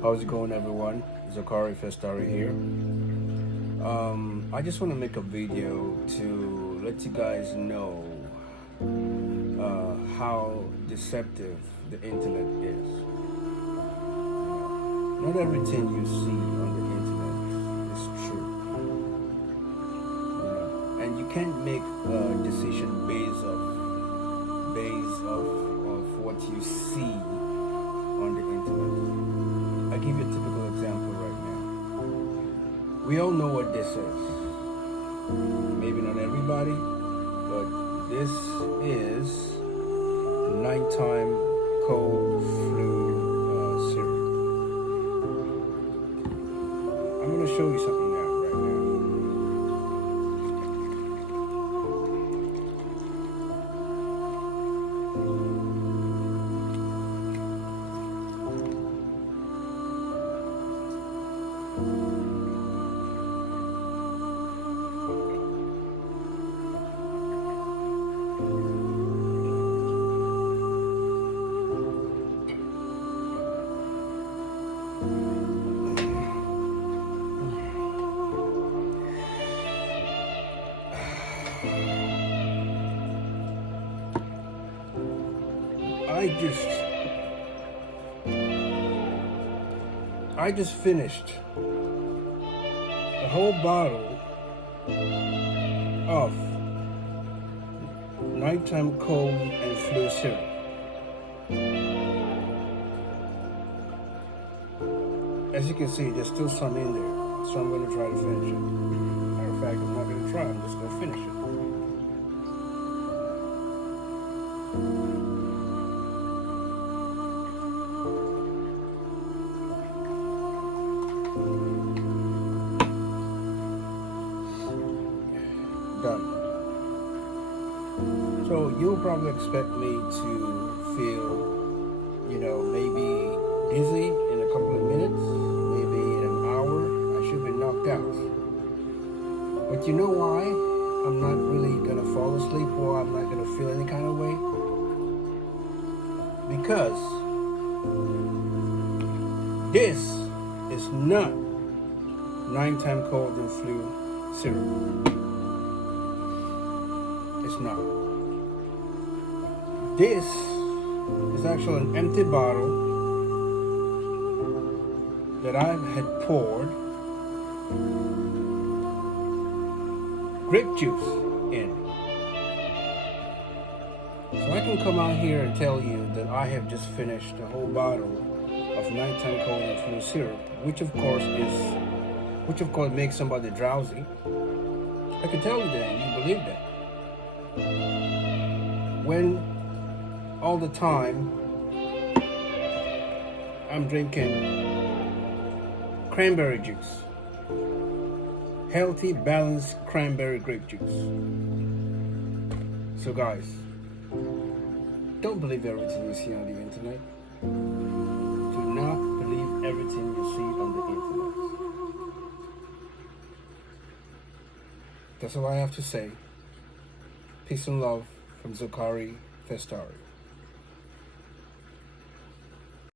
How's it going, everyone? Zakari Festari here. I just want to make a video to let you guys know how deceptive the internet is. Not everything you see on the internet is true. And you can't make a decision based of what you see on the internet. I'll give you a typical example right now. We all know what this is. Maybe not everybody, but this is nighttime cold flu syrup. I'm going to show you something now, right now. I just finished a whole bottle of nighttime cold and flu syrup. As you can see, there's still some in there, so I'm going to try to finish it. Matter of fact, I'm not going to try, I'm just going to finish it. Done. So you'll probably expect me to feel, maybe dizzy in a couple of minutes, maybe in an hour, I should be knocked out. But you know why I'm not really gonna fall asleep or I'm not gonna feel any kind of way? Because this is not nighttime cold and flu syrup. It's not. This is actually an empty bottle that I had poured grape juice in. So I can come out here and tell you that I have just finished a whole bottle of nighttime cold and flu syrup, which of course makes somebody drowsy. I can tell you that, and you believe that. When all the time I'm drinking cranberry juice, healthy, balanced cranberry grape juice. So guys, don't believe everything you see on the internet. Do not believe everything you see on the internet. That's all I have to say. Peace and love from Zakari Festari.